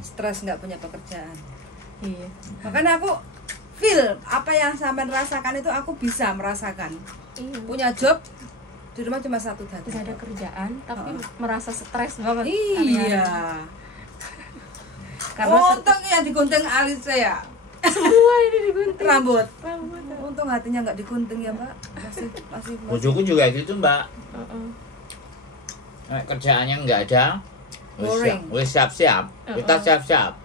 stres nggak punya pekerjaan. Iya. Makanya aku feel apa yang sampean rasakan itu aku bisa merasakan. Iya. Punya job di rumah cuma satu data. Terus ada kerjaan tapi merasa stres banget. Iya. Karena untung yang digunting alis saya. semua ini digunting. Rambut. Rambut. Untung hatinya nggak digunting ya, Mbak. Masih. Bojoku juga gitu, Mbak. Kerjaannya nggak ada. Boring. Wis siap-siap. Kita siap-siap.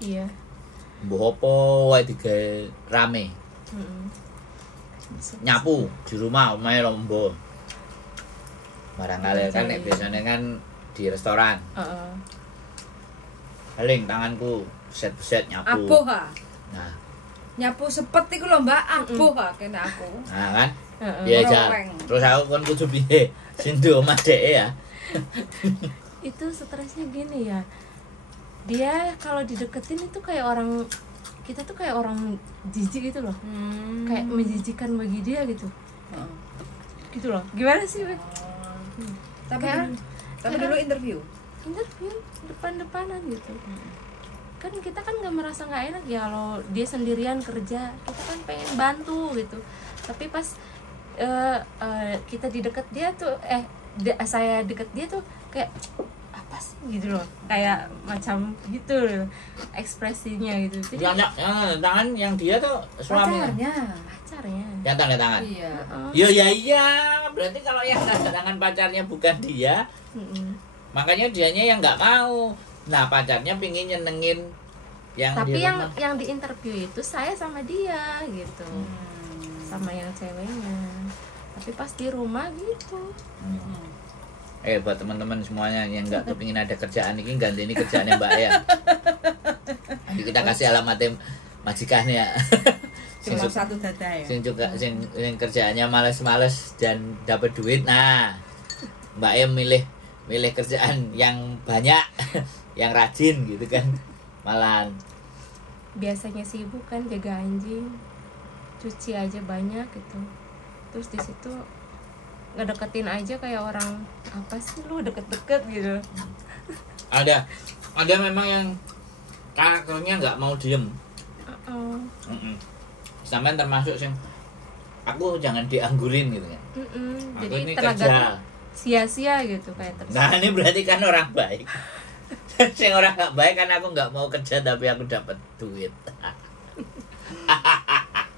Iya. Mbok apa wae digawe rame. Nyapu di rumah omahe lombo. Barangkali kan nek biasanya kan di restoran. Paling tanganku buset-buset nyapu. Abuh ha. Nah, Nyapu sepet iku lho, Mbak. Abuh ha kene aku. nah kan. Iya, Jal. Terus aku kan kudu piye? Sindu omah dhek ya. Itu stresnya gini ya. Dia kalau dideketin itu kayak orang, kita tuh kayak orang jijik gitu loh. Kayak menjijikan bagi dia gitu. Gitu loh. Gimana sih, Be? Tapi dulu interview depan-depanan gitu. Kan kita kan nggak merasa nggak enak ya kalau dia sendirian kerja, kita kan pengen bantu gitu. Tapi pas kita di deket dia tuh saya deket dia tuh kayak apa sih gitu loh, kayak macam gitu loh ekspresinya gitu. Jadi Yang tangan yang dia tuh suaminya. pacarnya. Yang tanda tangan. Iya. Iya. Berarti kalau yang tanda tangan pacarnya bukan dia, makanya dianya yang nggak mau. Nah, pacarnya pingin nyenengin yang tapi di rumah. yang di interview itu saya sama dia gitu. Sama yang ceweknya. Tapi pas di rumah gitu. Buat teman-teman semuanya yang nggak kepingin ada kerjaan ini, ganti ini kerjaannya Mbak ya. Nanti kita kasih alamatnya majikannya. Cuma satu data ya. Sing kerjaannya males-males dan dapat duit. Nah, Mbak em milih kerjaan yang banyak, yang rajin gitu kan. Malahan Biasanya sibuk kan jaga anjing, cuci aja banyak gitu. Terus di situ ngedeketin aja kayak orang apa sih lu deket-deket gitu. ada memang yang karakternya nggak mau diem. Sampai termasuk sing aku jangan dianggurin gitu kan. Aku Jadi ini tenaga kerja sia-sia gitu kayak terus. Nah, ini berarti kan orang baik. Sing orang nggak baik kan aku nggak mau kerja tapi aku dapat duit.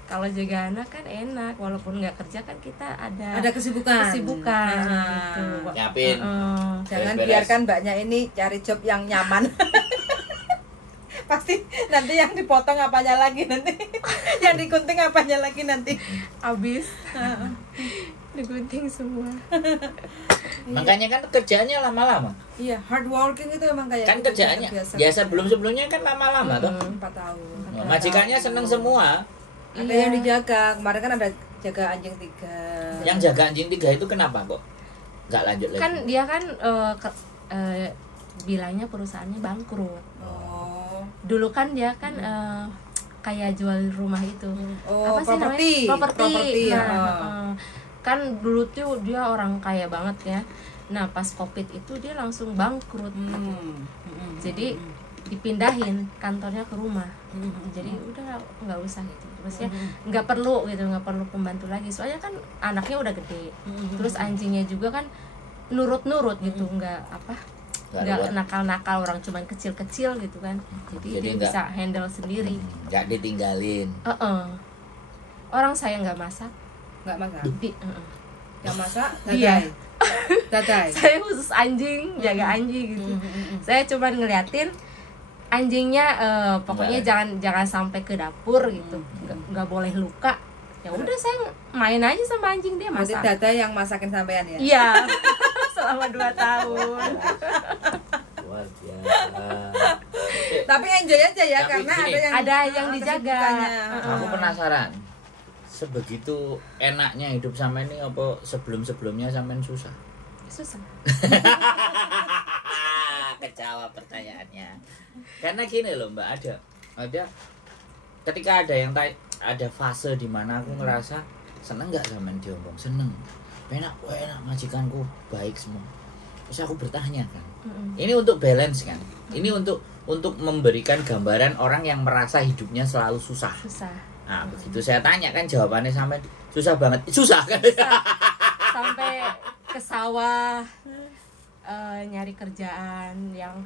Kalau jaga anak kan enak, walaupun nggak kerja kan kita ada kesibukan gitu. Nyiapin. Jangan Beres-beres. biarkan mbaknya ini cari job yang nyaman. Pasti nanti yang dipotong apanya lagi nanti, yang digunting apanya lagi nanti, habis digunting semua. Makanya kan kerjaannya lama-lama. Iya, hard working itu emang kayak Kan gitu, kerjaannya biasa sebelum-sebelumnya kan lama-lama toh. 4 tahun. Majikannya seneng semua. Ada yang dijaga, kemarin kan ada jaga anjing 3. Yang jaga anjing 3 itu kenapa kok nggak lanjut lagi? Kan dia kan bilangnya perusahaannya bangkrut. Dulu kan dia kan kayak jual rumah itu. Apa sih namanya? Properti. Nah, kan dulu tuh dia orang kaya banget ya. Nah, pas Covid itu dia langsung bangkrut. Jadi dipindahin kantornya ke rumah. Jadi udah nggak usah gitu. Maksudnya nggak perlu pembantu lagi. Soalnya kan anaknya udah gede. Terus anjingnya juga kan nurut gitu, nggak nakal-nakal, orang cuman kecil-kecil gitu kan. Jadi dia bisa handle sendiri. Nggak ditinggalin. Orang saya nggak masak. Yang masak Dia. dadai. Saya khusus anjing, jaga anjing gitu. Saya cuma ngeliatin anjingnya, pokoknya jangan sampai ke dapur gitu, nggak boleh luka. Ya udah saya main aja sama anjing, dia masak. Nanti dada yang masakin sampean ya? Iya. Selama 2 tahun. Luar biasa. Tapi enjoy aja ya, Tapi karena gini, ada yang dijaga. Aku penasaran. Sebegitu enaknya hidup sama ini apa sebelum-sebelumnya sampean susah? Susah. Kejawab pertanyaannya. Karena gini loh Mbak, ada ketika ada fase di mana aku ngerasa seneng nggak sama di Hongkong, seneng, enak majikanku baik semua. Terus aku bertanya kan, ini untuk balance kan, ini untuk memberikan gambaran orang yang merasa hidupnya selalu susah. Nah begitu saya tanya kan jawabannya sampai susah banget, susah kan? Sampai ke sawah nyari kerjaan yang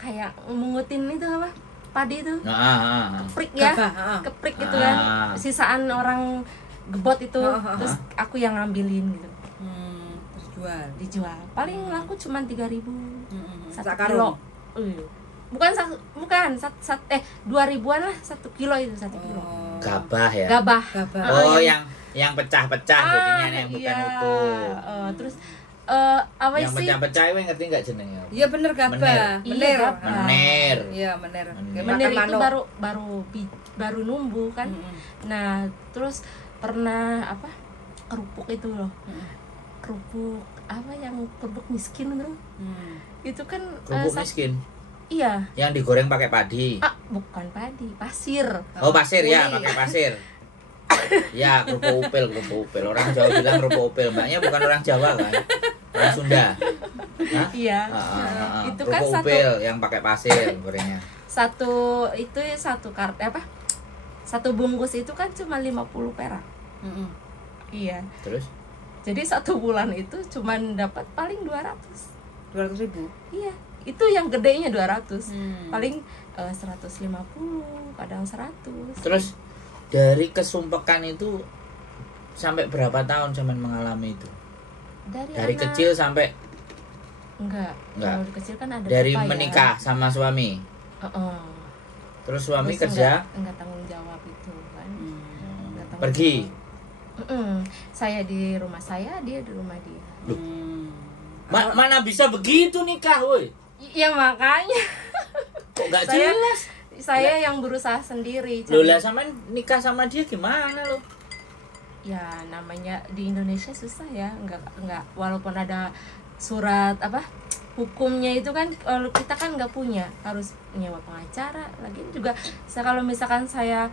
kayak mengutin itu apa padi itu, keprik ya, keprik gitu kan, sisaan orang gebot itu, terus aku yang ngambilin gitu. Dijual paling laku cuma 3.000 1 kilo. Bukan 2.000-an lah 1 kilo itu 1 kilo. Gabah ya. Gabah. Yang pecah-pecah jadinya yang bukan utuh. Terus yang pecah-pecah itu ngerti nggak jenengnya? Iya bener gabah. Menir. Iya menir. Menir itu baru numbuh kan. Nah terus pernah kerupuk itu loh. Kerupuk kerupuk miskin tuh. Itu kan kerupuk miskin. Iya. Yang digoreng pakai padi. Bukan padi, pasir. Oh, pasir ya, pakai pasir. Ya, kerupuk upil. Orang Jawa bilang kerupuk upil. Mbaknya bukan orang Jawa kan? Orang Sunda. Hah? Iya. Itu kan kerupuk upil yang pakai pasir gorengnya. Satu bungkus itu kan cuma 50 perak. Iya. Terus? Jadi 1 bulan itu cuman dapat paling 200.000. Iya, itu yang gedenya 200. Paling 150, kadang 100. Terus dari kesumpekan itu sampai berapa tahun cuman mengalami itu? Dari kecil sampai enggak. Kalau kecil kan ada dari menikah sama suami. Terus suami terus kerja enggak tanggung jawab itu kan. Pergi. Saya di rumah saya, dia di rumah dia. Mana bisa begitu nikah, woi? Iya makanya. Kok nggak jelas? Saya yang berusaha sendiri. Loh lah sama nikah sama dia gimana lo? Ya namanya di Indonesia susah ya, nggak walaupun ada surat hukumnya itu kan, kalau kita kan nggak punya, harus nyewa pengacara. Lagi juga kalau misalkan saya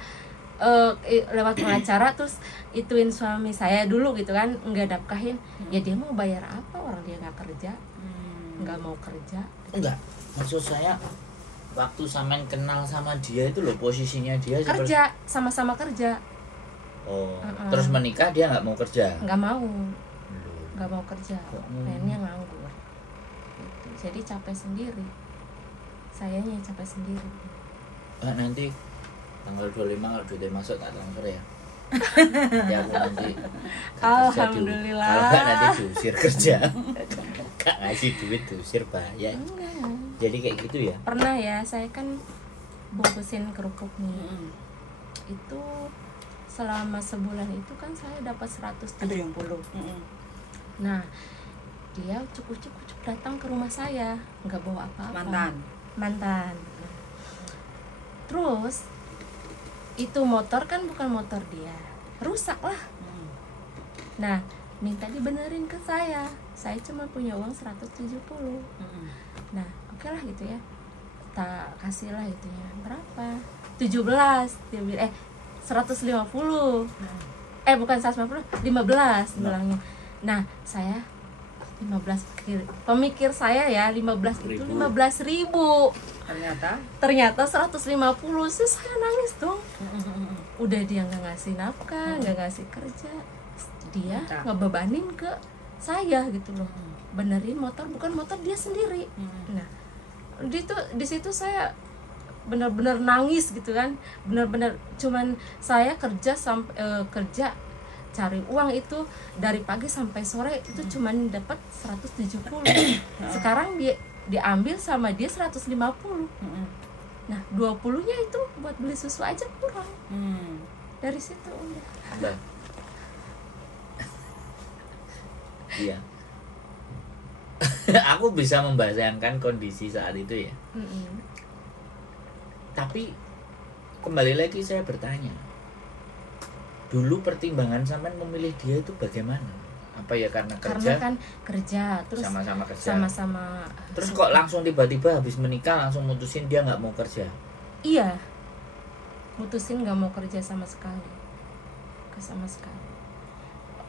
lewat pengacara terus ituin suami saya dulu gitu kan, nggak nafkahin, ya dia mau bayar apa, orang dia nggak kerja, nggak mau kerja. Enggak, maksud saya waktu Samen kenal sama dia itu loh, posisinya dia kerja, sama-sama kerja. Terus menikah dia nggak mau kerja? Nggak mau kerja, pengennya nganggur gitu. Jadi capek sendiri, sayanya capek sendiri. Nanti tanggal 25 kalau duitnya masuk tak transfer ya. Ya aku nanti alhamdulillah. Kalau nggak nanti diusir kerja. Gak ngasih duit diusir bahaya. Jadi kayak gitu ya. Pernah ya, saya kan bungkusin kerupuk nih. Itu selama sebulan itu kan saya dapat 170. Nah, dia cukup datang ke rumah saya, nggak bawa apa-apa. Mantan. Terus itu motor kan bukan motor dia, rusak lah. Nah, minta dibenerin ke saya cuma punya uang 170. Nah, oke lah gitu ya, tak kasih lah itu ya, berapa? 17, dia bilang 150. Bukan 150, 15 bilangnya. Nah, saya 15, pemikir saya ya 15 itu 15.000. Ternyata 150 sih, saya nangis dong. Udah dia nggak ngasih nafkah, nggak ngasih kerja, dia ngebebanin ke saya gitu loh. Benerin motor, bukan motor dia sendiri. Nah, di situ saya benar-benar nangis gitu kan, benar-benar cuman saya kerja kerja cari uang itu dari pagi sampai sore itu cuman dapat 170. Sekarang dia diambil sama dia 150. Nah, 20-nya itu buat beli susu aja kurang. Dari situ udah. Iya. Aku bisa membayangkan kondisi saat itu ya. Tapi kembali lagi saya bertanya, dulu pertimbangan sampean memilih dia itu bagaimana? Apa ya karena kan kerja terus sama-sama kerja. Sama-sama. Terus kok langsung tiba-tiba habis menikah langsung mutusin dia nggak mau kerja? Iya, mutusin nggak mau kerja sama sekali.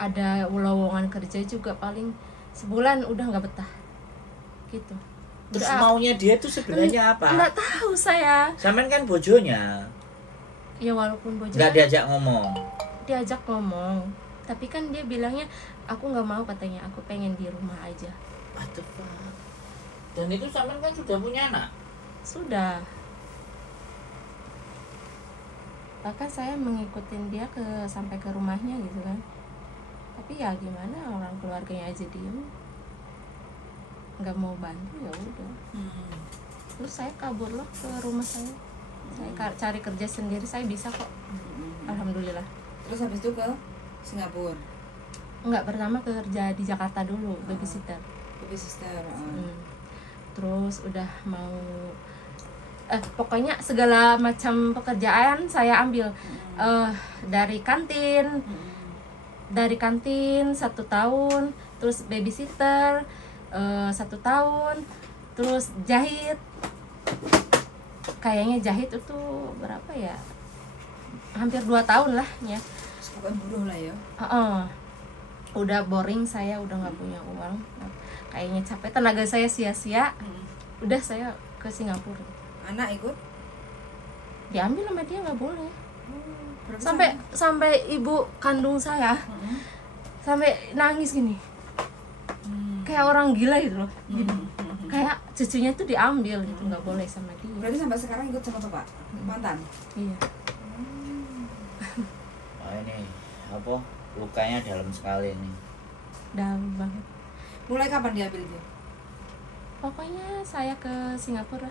Ada lowongan kerja juga paling sebulan udah nggak betah gitu. Terus maunya dia tuh sebenarnya apa? Nggak tahu saya. Sampean kan bojonya. Ya walaupun bojonya. Nggak diajak ngomong. Diajak ngomong, tapi kan dia bilangnya aku nggak mau, katanya aku pengen di rumah aja. Aduh, Pak. Dan itu sampean kan sudah punya anak. Sudah. Bahkan saya mengikutin dia sampai ke rumahnya gitu kan. Tapi ya gimana, orang keluarganya aja diem, nggak mau bantu, ya udah. Terus saya kabur loh ke rumah saya. Saya cari kerja sendiri, saya bisa kok. Alhamdulillah. Terus habis itu ke Singapura? Enggak, pertama kerja di Jakarta dulu, babysitter. Terus udah mau pokoknya segala macam pekerjaan saya ambil. Dari kantin 1 tahun, terus babysitter 1 tahun, terus jahit. Kayaknya jahit itu berapa ya, hampir 2 tahun lah ya. Bukan buruh lah ya. Udah boring, saya udah nggak punya uang, kayaknya capek, tenaga saya sia-sia. Udah saya ke Singapura. Anak ikut? Diambil sama dia, nggak boleh. Sampai ibu kandung saya sampai nangis gini, kayak orang gila gitu loh. Kayak cucunya tuh diambil gitu, nggak boleh sama dia. Berarti sampai sekarang ikut sama bapak mantan? Iya. Oh, ini apa, lukanya dalam sekali nih. Dalam banget. Mulai kapan diambil dia? Pokoknya saya ke Singapura.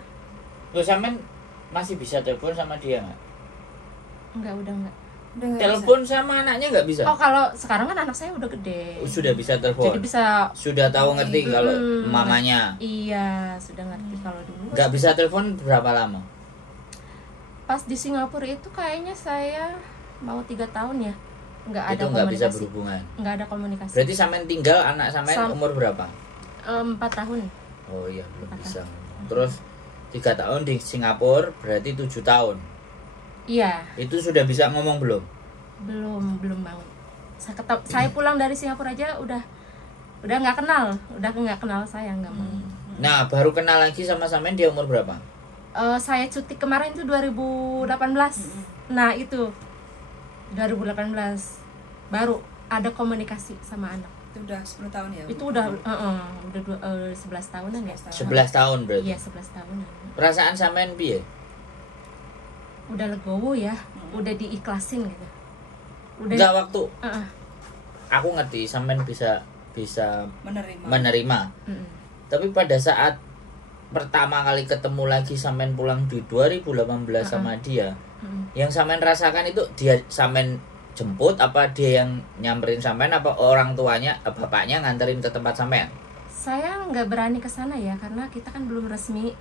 Loh, sampean masih bisa telepon sama dia nggak? Enggak, udah enggak. Telepon sama anaknya nggak bisa? Oh, kalau sekarang kan anak saya udah gede. Sudah bisa telepon. Jadi bisa. Sudah tahu ngerti kalau mamanya. Iya, sudah ngerti. Kalau dulu nggak bisa telepon berapa lama? Pas di Singapura itu kayaknya saya mau 3 tahun ya. Nggak ada komunikasi. Nggak bisa berhubungan. Nggak ada komunikasi. Berarti sampean tinggal anak sampean umur berapa? 4 tahun. Oh iya, belum bisa. Terus 3 tahun di Singapura, berarti 7 tahun. Iya. Itu sudah bisa ngomong belum? Belum mau. Saya pulang dari Singapura aja udah nggak kenal saya, nggak mau. Nah, baru kenal lagi sama sampean dia umur berapa? Saya cuti kemarin itu 2018. Nah, itu 2018 baru ada komunikasi sama anak. Itu udah 10 tahun ya? Itu udah 11 tahunan ya. 11 tahun berarti? Iya, 11 tahunan. Perasaan sampean piye? Udah legowo ya, udah diikhlasin gitu. Enggak, waktu aku ngerti sampean bisa menerima. Tapi pada saat pertama kali ketemu lagi sampean pulang di 2018 sama dia, yang sampean rasakan itu dia sampean jemput, apa dia yang nyamperin sampean, apa orang tuanya, bapaknya nganterin ke tempat sampean? Saya nggak berani ke sana ya, karena kita kan belum resmi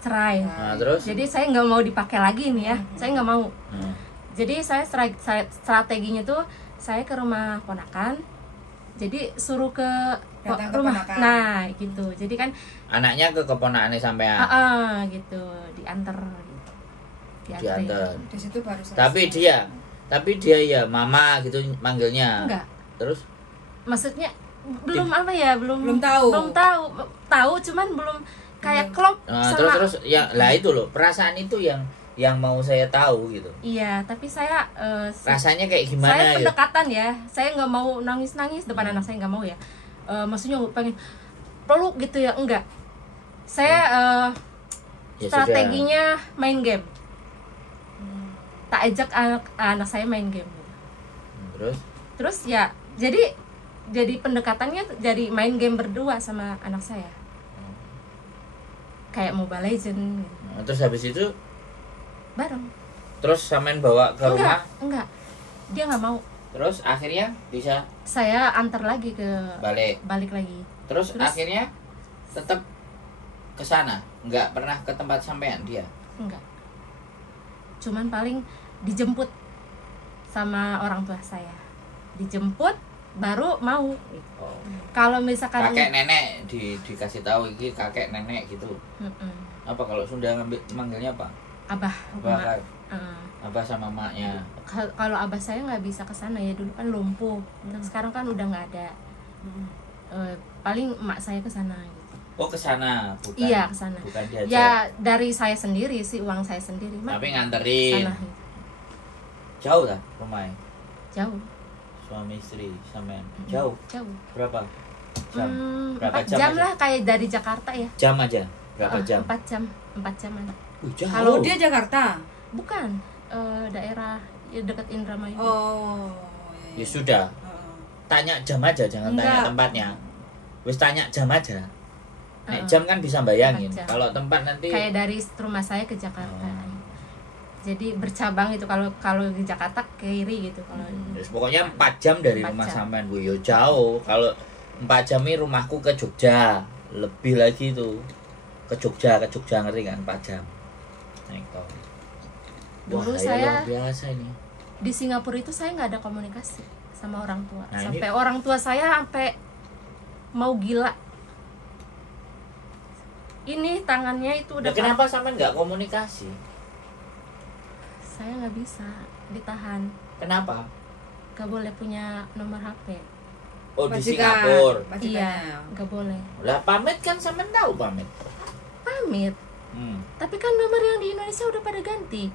cerai. Nah, terus? Jadi saya nggak mau dipakai lagi nih ya, saya nggak mau. Jadi saya strateginya tuh saya ke rumah ponakan, jadi suruh ke rumah. Nah gitu, jadi kan anaknya ke keponakannya sampean. Gitu, diantar. Di situ baru selesai. Tapi dia ya mama gitu manggilnya. Enggak. Terus? Maksudnya belum apa ya, belum tahu. Tahu cuman belum kayak klop sama. Terus ya lah itu loh, perasaan itu yang mau saya tahu gitu. Iya, tapi saya rasanya kayak gimana? Saya pendekatan ya, saya nggak mau nangis depan anak saya, nggak mau ya. Maksudnya pengen peluk gitu ya, enggak. Saya strateginya sudah. Main game. Tak ajak anak saya main game. Terus ya, jadi pendekatannya jadi main game berdua sama anak saya. Kayak Mobile Legend gitu. Terus habis itu bareng. Terus sampean bawa ke rumah? Enggak. Dia nggak mau. Terus akhirnya bisa? Saya antar lagi ke balik lagi. Terus akhirnya tetap ke sana, nggak pernah ke tempat sampean dia? Enggak. Cuman paling dijemput sama orang tua saya. Dijemput baru mau. Kalau misalkan kakek nenek dikasih tahu ini kakek nenek gitu. Apa kalau Sunda manggilnya apa? Abah. Abah sama maknya. Kalau abah saya nggak bisa ke sana ya, dulu kan lumpuh. Sekarang kan udah nggak ada. paling emak saya ke sana gitu. Oh, ke sana, bukan. Iya, ke sana. Bukan diajak. Ya dari saya sendiri sih, uang saya sendiri. Tapi nganterin. Sana, gitu. Jauh lah rumahnya? Jauh. Suami istri sama jauh. Jauh. Berapa jam? Berapa 4 jam aja? Lah kayak dari Jakarta ya. Jam aja. Berapa jam? 4 jam. 4 jaman. Jauh. Kalau dia Jakarta? Bukan, daerah ya dekat Indramayu. Oh. Ya sudah. Tanya jam aja, jangan tanya tempatnya. Wis tanya jam aja. Nek jam kan bisa bayangin. Kalau tempat nanti kayak dari rumah saya ke Jakarta. Jadi bercabang itu, kalau di Jakarta ke kiri gitu kalau. Pokoknya 4 jam dari rumah sampean. Yo jauh. Kalau 4 jam ini rumahku ke Jogja. Lebih lagi itu. Ke Jogja ngerti kan 4 jam. Naik tol. Dulu saya biasa ini. Di Singapura itu saya nggak ada komunikasi sama orang tua. Sampai orang tua saya sampai mau gila. Ini tangannya itu udah. Kenapa sampean nggak komunikasi? Saya nggak bisa, ditahan. Kenapa? Gak boleh punya nomor HP. Oh, di Singapura. Iya, gak boleh. Lah pamit kan sampean tahu pamit. Pamit. Tapi kan nomor yang di Indonesia udah pada ganti.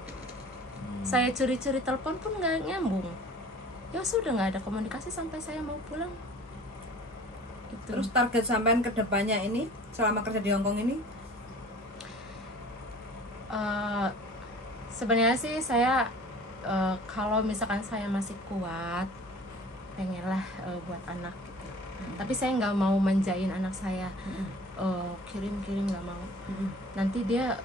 Saya curi-curi telepon pun nggak nyambung. Ya sudah, nggak ada komunikasi sampai saya mau pulang. Itu. Terus target sampean ke depannya ini selama kerja di Hongkong ini? Sebenarnya sih saya kalau misalkan saya masih kuat, pengenlah buat anak gitu. Tapi saya nggak mau manjain anak saya, kirim nggak mau. Nanti dia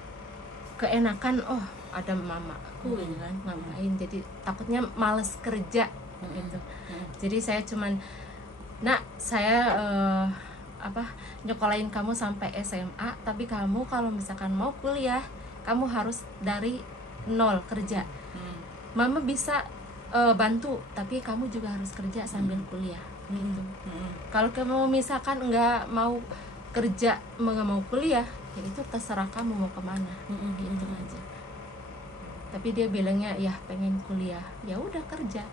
keenakan, oh ada mamaku gitu kan, ngapain? Jadi takutnya males kerja gitu. Jadi saya cuman, nak saya nyekolahin kamu sampai SMA, tapi kamu kalau misalkan mau kuliah, kamu harus dari nol kerja. Mama bisa bantu, tapi kamu juga harus kerja sambil kuliah gitu. Kalau kamu misalkan nggak mau kerja, nggak mau kuliah, ya itu terserah kamu mau kemana, gitu aja. Tapi dia bilangnya ya pengen kuliah, ya udah kerja,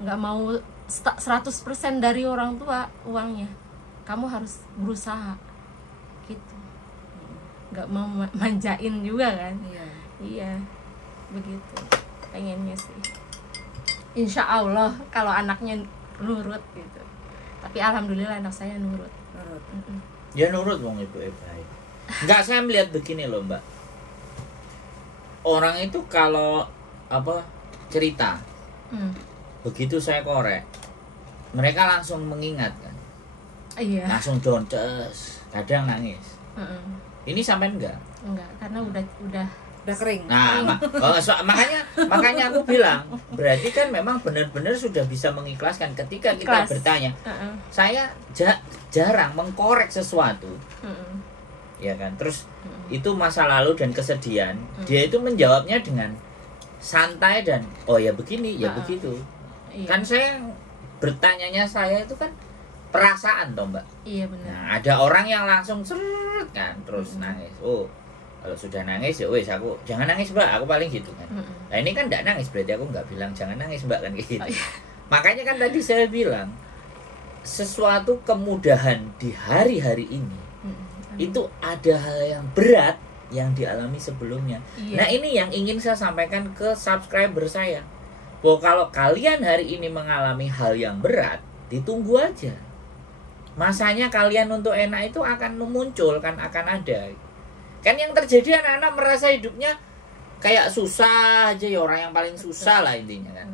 nggak mau 100% dari orang tua uangnya, kamu harus berusaha gitu, nggak mau manjain juga kan. Iya begitu pengennya sih, insya Allah kalau anaknya nurut gitu. Tapi alhamdulillah anak saya nurut. Ya nurut wong ibu baik. Enggak, saya melihat begini loh Mbak, orang itu kalau cerita begitu saya korek, mereka langsung mengingat kan. Iya. Langsung donces, kadang nangis. Ini sampai enggak, karena udah kering. Nah, makanya aku bilang, berarti kan memang benar-benar sudah bisa mengikhlaskan ketika kita bertanya. Saya jarang mengkorek sesuatu. Ya kan? Terus itu masa lalu dan kesedihan, dia itu menjawabnya dengan santai dan oh ya begini, ya begitu. Iya. Kan saya bertanyanya saya itu kan perasaan toh, Mbak. Iya benar. Nah, ada orang yang langsung seret kan terus nangis. Oh, kalau sudah nangis ya wes aku jangan nangis Mbak, aku paling gitu kan. Nah ini kan enggak nangis, berarti aku enggak bilang jangan nangis Mbak kan gitu. Oh, iya. Makanya kan tadi saya bilang sesuatu kemudahan di hari-hari ini itu ada hal yang berat yang dialami sebelumnya. Iya. Nah ini yang ingin saya sampaikan ke subscriber saya, bahwa kalau kalian hari ini mengalami hal yang berat, ditunggu aja. Masanya kalian untuk enak itu akan muncul kan, akan ada. Kan yang terjadi anak-anak merasa hidupnya kayak susah aja ya, orang yang paling susah lah intinya kan.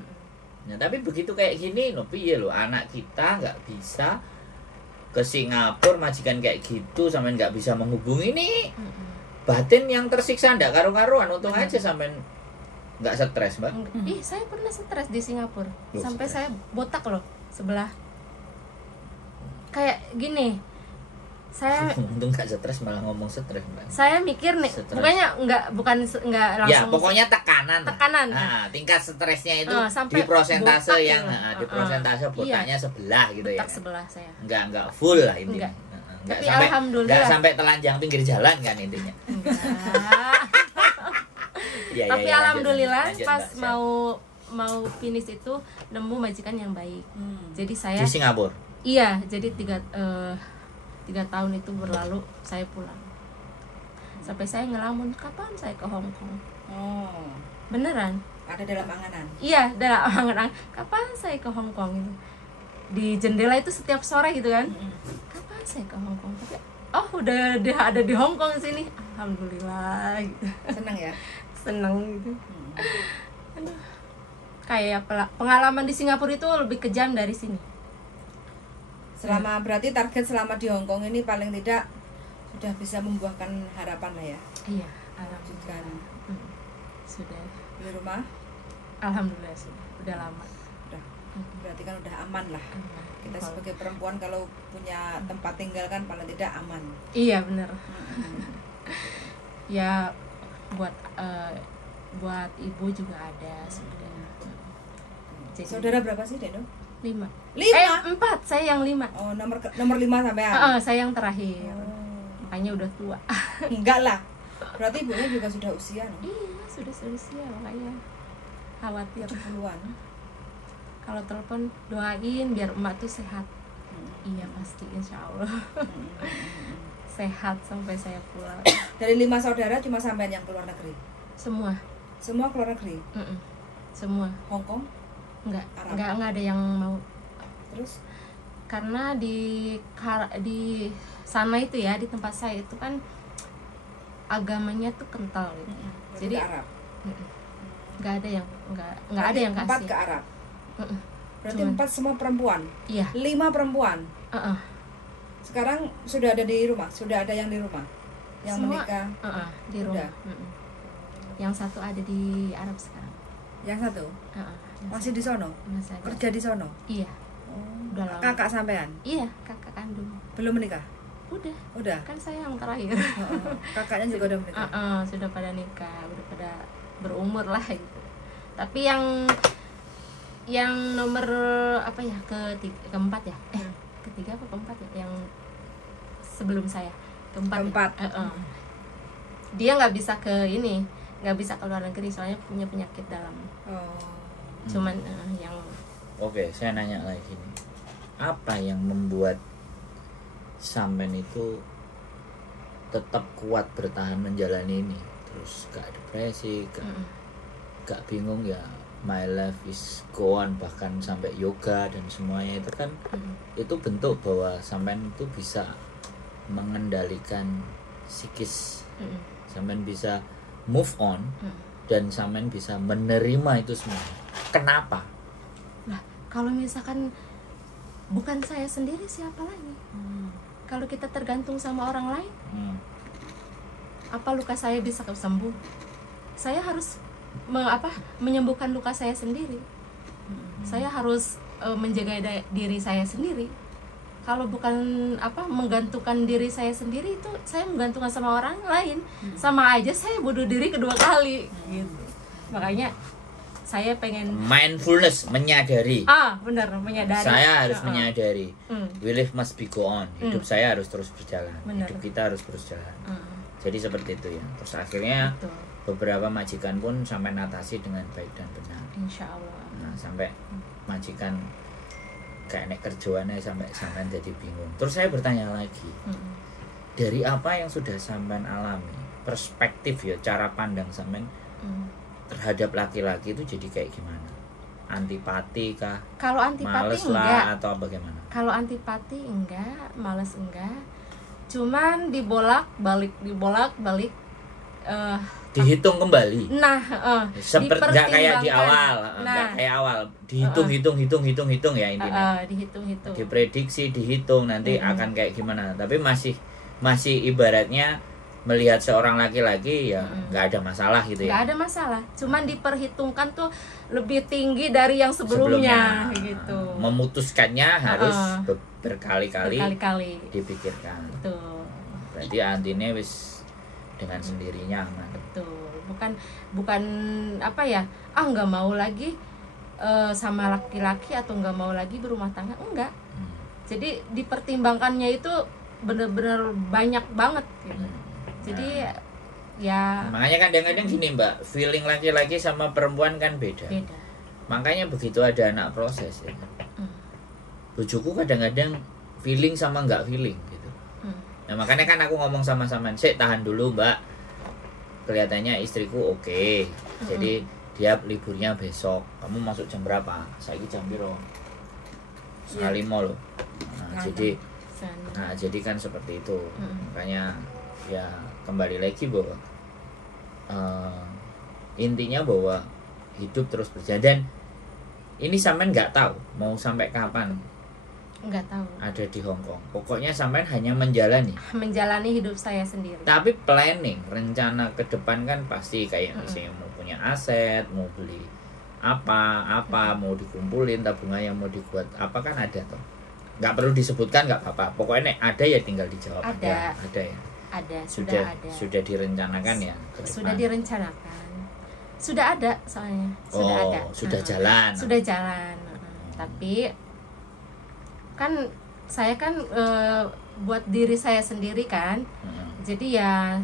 Nah tapi begitu kayak gini loh, piye loh anak kita nggak bisa ke Singapura, majikan kayak gitu sampai nggak bisa menghubungi ini. Batin yang tersiksa ndak karu-karuan, untung aja sampai nggak stres Mbak. Ih saya pernah stres di Singapura, sampai saya botak loh sebelah. Kayak gini, saya untung nggak stres, malah ngomong stres Mbak. Saya mikir nih, bukan langsung. Ya pokoknya tekanan. Nah, tingkat stresnya itu di prosentase yang di prosentase botaknya sebelah gitu ya. Botak sebelah saya. Enggak full lah intinya. Tapi sampai, alhamdulillah. Enggak sampai telanjang pinggir jalan kan intinya. Tapi alhamdulillah lanjut, pas mau finish itu nemu majikan yang baik. Jadi saya di Singapura. Iya, jadi 3 tahun itu berlalu, saya pulang. Sampai saya ngelamun, kapan saya ke Hong Kong? Oh, beneran? Ada dalam angan-angan? Iya, dalam angan-angan. Kapan saya ke Hong Kong itu? Di jendela itu setiap sore gitu kan. Kapan saya ke Hong Kong? Tapi udah ada di Hong Kong sini. Alhamdulillah gitu. Senang ya? Senang gitu. Aduh. Kayak pengalaman di Singapura itu lebih kejam dari sini. Berarti target selama di Hong Kong ini paling tidak sudah bisa membuahkan harapan lah ya? Iya, alhamdulillah. Sudah. Di rumah? Alhamdulillah sudah. Udah lama. Udah. Berarti kan udah aman lah. Kita sebagai perempuan kalau punya tempat tinggal kan paling tidak aman. Iya benar. Ya buat ibu juga ada sudah. Jadi, saudara berapa sih, Deno? 5. 4. Saya yang 5. Oh, nomor 5 sampean. Saya yang terakhir. Makanya udah tua. Enggak lah. Berarti ibunya juga sudah usia, no? Iya, sudah usia, makanya khawatir. 70-an. Kalau telepon doain biar emak tuh sehat. Iya pasti, insya Allah. Sehat sampai saya pulang. Dari 5 saudara cuma sampean yang keluar negeri? Semua keluar negeri? Semua. Hong Kong? Enggak ada yang mau. Terus? Karena di sana itu ya, di tempat saya itu kan agamanya tuh kental gitu. Jadi Arab. Enggak ada yang enggak ada yang kasih. 4 ke Arab. Berarti 4 semua perempuan. Iya. 5 perempuan. Sekarang sudah ada di rumah, sudah ada yang di rumah. Yang semua, menikah. Di rumah. Yang satu ada di Arab sekarang. Yang satu? Masih di sono? Kerja di sono? Iya. Udah lama. Kakak sampean? Iya, kakak kandung. Belum menikah? Udah. Kan saya yang terakhir. Kakaknya juga udah menikah? Sudah pada nikah, udah pada berumur lah gitu. Tapi yang nomor apa ya, keempat ya? Ketiga apa keempat ya? Yang sebelum saya keempat. Dia nggak bisa nggak bisa ke luar negeri soalnya punya penyakit dalam. Cuman yang Oke, saya nanya lagi nih. Apa yang membuat sampean itu tetap kuat bertahan menjalani ini? Terus gak depresi, gak bingung ya, my life is go on, bahkan sampai yoga dan semuanya itu kan itu bentuk bahwa sampean itu bisa mengendalikan psikis. Sampean bisa move on dan sampean bisa menerima itu semua. Kenapa? Nah, kalau misalkan bukan saya sendiri, siapa lagi? Kalau kita tergantung sama orang lain, apa luka saya bisa sembuh? Saya harus menyembuhkan luka saya sendiri. Saya harus menjaga diri saya sendiri. Kalau bukan menggantungkan diri saya sendiri, itu saya menggantungkan sama orang lain, sama aja saya bunuh diri kedua kali gitu. Makanya saya pengen mindfulness, menyadari. Benar, menyadari. Saya harus menyadari. We live must be go on. Hidup saya harus terus berjalan. Benar. Hidup kita harus terus jalan. Jadi seperti itu ya. Terus akhirnya beberapa majikan pun sampai natasi dengan baik dan benar. Insya Allah. Nah, sampai majikan kayak nek kerjaannya sampai jadi bingung. Terus saya bertanya lagi. Dari apa yang sudah sampean alami, perspektif ya, cara pandang sampean terhadap laki-laki itu jadi kayak gimana? Antipati kah? Kalau antipati males enggak. Lah, atau bagaimana? Kalau antipati enggak, males enggak. Cuman dibolak-balik dihitung kembali. Nah, seperti enggak kayak di awal, enggak kayak awal. Dihitung ya intinya. Dihitung. Diprediksi, dihitung nanti akan kayak gimana. Tapi masih ibaratnya melihat seorang laki-laki ya nggak ada masalah gitu ya. Nggak ada masalah, cuman diperhitungkan tuh lebih tinggi dari yang sebelumnya. Gitu. Memutuskannya harus berkali-kali dipikirkan. Betul. Berarti artinya wis dengan sendirinya aman. Betul. Bukan nggak mau lagi sama laki-laki atau nggak mau lagi berumah tangga, enggak. Jadi dipertimbangkannya itu bener-bener banyak banget gitu. Jadi ya makanya kadang-kadang gini Mbak, feeling laki-laki sama perempuan kan beda. Makanya begitu ada anak proses ya. Bojoku kadang-kadang feeling sama nggak feeling gitu. Nah makanya kan aku ngomong sama sampean, "Sik, tahan dulu Mbak. Kelihatannya istriku oke. Jadi dia liburnya besok. Kamu masuk jam berapa? Saiki jam piro? 5:30 loh." Jadi kan seperti itu. Makanya ya kembali lagi bahwa intinya bahwa hidup terus berjalan, dan ini sampean nggak tahu mau sampai kapan. Nggak tahu. Ada di Hong Kong. Pokoknya sampean hanya menjalani hidup saya sendiri. Tapi planning, rencana ke depan kan pasti kayak misalnya mau punya aset, mau beli apa, mau dikumpulin tabungannya, mau dibuat apa kan ada toh. Nggak perlu disebutkan, nggak apa-apa. Pokoknya ada ya tinggal dijawab. Ada ya. Ada, sudah direncanakan ya. Sudah direncanakan. Sudah ada soalnya. Sudah jalan. Sudah jalan. Tapi kan saya kan buat diri saya sendiri kan. Jadi ya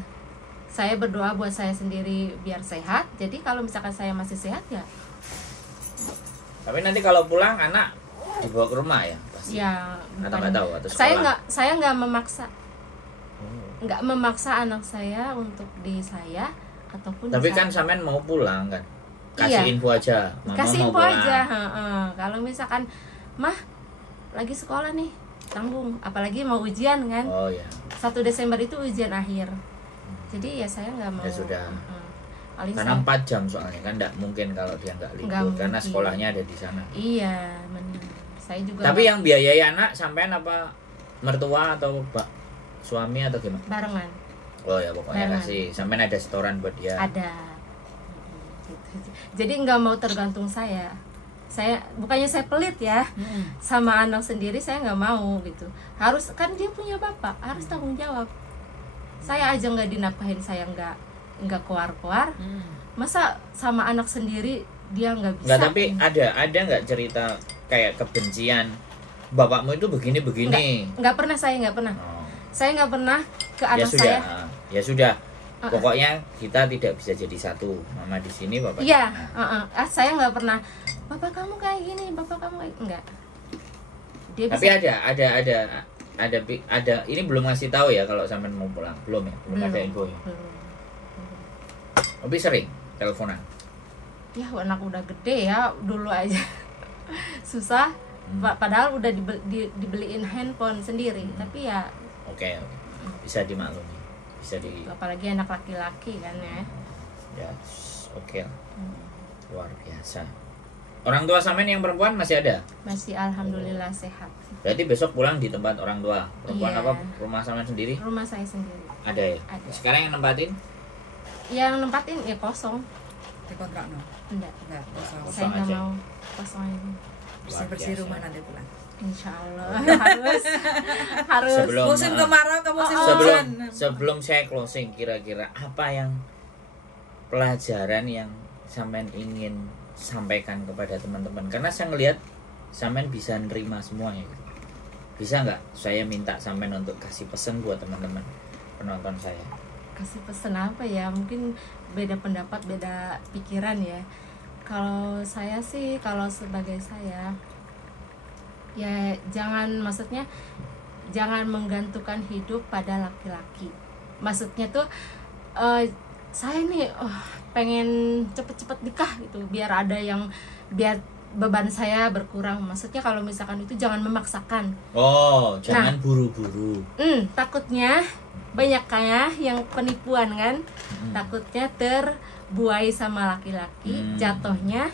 saya berdoa buat saya sendiri biar sehat. Jadi kalau misalkan saya masih sehat ya. Tapi nanti kalau pulang anak dibawa ke rumah ya pasti. Ya, atau nggak tahu atau sekolah. Saya nggak memaksa. Nggak memaksa anak saya untuk di saya ataupun. Tapi kan sampean mau pulang kan. Kasih info aja. Mama kasih mau info pulang. aja. Kalau misalkan Mah lagi sekolah nih, tanggung, apalagi mau ujian kan. 1 Desember itu ujian akhir. Jadi ya saya nggak mau. Ya sudah. Karena 4 jam soalnya kan nggak mungkin kalau dia nggak libur karena sekolahnya ada di sana. Iya, saya juga. Tapi yang biayai anak sampean apa mertua atau suami atau gimana? Barengan. Oh ya pokoknya kasih. Sampean ada setoran buat dia. Ada. Jadi nggak mau tergantung saya. Saya bukannya saya pelit ya, sama anak sendiri saya nggak mau gitu. Harus kan dia punya bapak, harus tanggung jawab. Saya aja nggak dinafkahin, saya nggak keluar. Masa sama anak sendiri dia nggak bisa? Nggak, tapi ada nggak cerita kayak kebencian bapakmu itu begini? Nggak pernah, saya nggak pernah. Saya nggak pernah ke anak saya. Ya sudah. Pokoknya kita tidak bisa jadi satu. Mama di sini, bapak. Iya, saya nggak pernah. Bapak kamu kayak gini, bapak kamu kayak enggak. Tapi ada. Ini belum ngasih tahu ya kalau sampai mau pulang. Belum ada info ya. Tapi sering teleponan. Ya anak udah gede ya, dulu aja susah. Padahal udah dibeliin handphone sendiri, tapi ya. Oke. Bisa dimaklumi. Apalagi anak laki-laki kan ya. Ya, oke. Luar biasa. Orang tua sampean yang perempuan masih ada? Masih, alhamdulillah sehat. Berarti besok pulang di tempat orang tua. Perempuan apa? Rumah sampean sendiri? Rumah saya sendiri. Ada ya? Ada. Sekarang yang nempatin? Yang nempatin ya kosong. Dikontrak no? Enggak, kosong. Saya nggak mau kosong ini. Bersih rumah nanti pulang. Insya Allah harus sebelum, musim kemarau ke musim hujan. Sebelum saya closing, kira-kira apa yang pelajaran yang sampean ingin sampaikan kepada teman-teman? Karena saya ngelihat sampean bisa nerima semuanya. Bisa nggak saya minta sampean untuk kasih pesan buat teman-teman penonton saya? Kasih pesan apa ya? Mungkin beda pendapat, beda pikiran ya. Kalau saya sih, kalau sebagai saya ya jangan menggantungkan hidup pada laki-laki. Maksudnya tuh saya nih pengen cepet-cepet nikah gitu, biar beban saya berkurang. Maksudnya kalau misalkan itu jangan memaksakan. Jangan buru-buru. Takutnya banyak kayak yang penipuan kan. Takutnya terbuai sama laki-laki, jatuhnya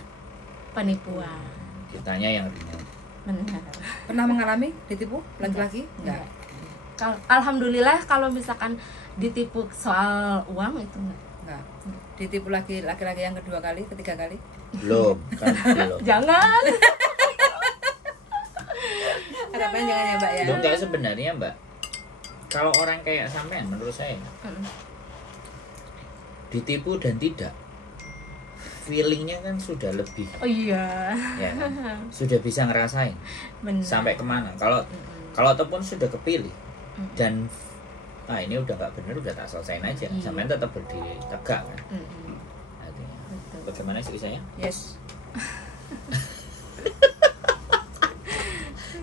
penipuan. Kitanya yang ringan. Benar. Pernah mengalami ditipu laki-laki? Enggak. Alhamdulillah kalau misalkan ditipu soal uang itu enggak. Ditipu laki-laki yang kedua kali, ketiga kali? Belum. Jangan. Harapan jangan ya, Mbak ya. Enggak, sebenarnya, Mbak. Kalau orang kayak sampean menurut saya ditipu dan tidak, feelingnya kan sudah lebih. Oh iya. Ya kan? Sudah bisa ngerasain. Benar. Sampai kemana? Kalau ataupun sudah kepilih dan ini udah nggak bener, udah tak selesaiin aja. Sampai tetap berdiri tegak kan. Artinya, bagaimana sih saya? Yes.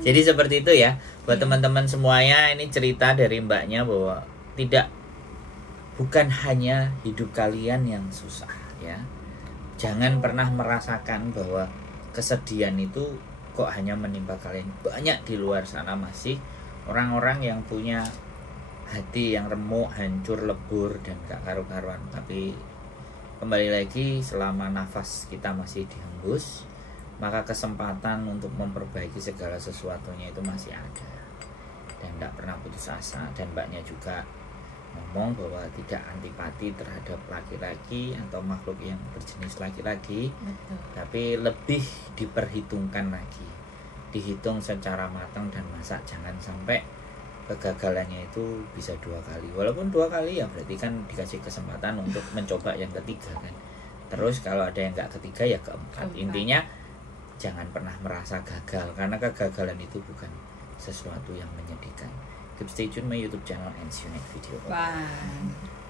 Jadi seperti itu ya. Buat teman-teman semuanya, ini cerita dari mbaknya bahwa bukan hanya hidup kalian yang susah ya. Jangan pernah merasakan bahwa kesedihan itu kok hanya menimpa kalian. Banyak di luar sana masih orang-orang yang punya hati yang remuk, hancur, lebur, dan gak karu-karuan. Tapi kembali lagi, selama nafas kita masih dihembus, maka kesempatan untuk memperbaiki segala sesuatunya itu masih ada. Dan tidak pernah putus asa. Dan mbaknya juga ngomong bahwa tidak antipati terhadap laki-laki atau makhluk yang berjenis laki-laki. Betul. Tapi lebih diperhitungkan lagi, dihitung secara matang dan masak. Jangan sampai kegagalannya itu bisa 2 kali. Walaupun 2 kali ya berarti kan dikasih kesempatan untuk mencoba yang ketiga kan. Terus kalau ada yang nggak ketiga ya keempat. Intinya jangan pernah merasa gagal, karena kegagalan itu bukan sesuatu yang menyedihkan. Keep stay tune my YouTube channel and see you next video. Bye.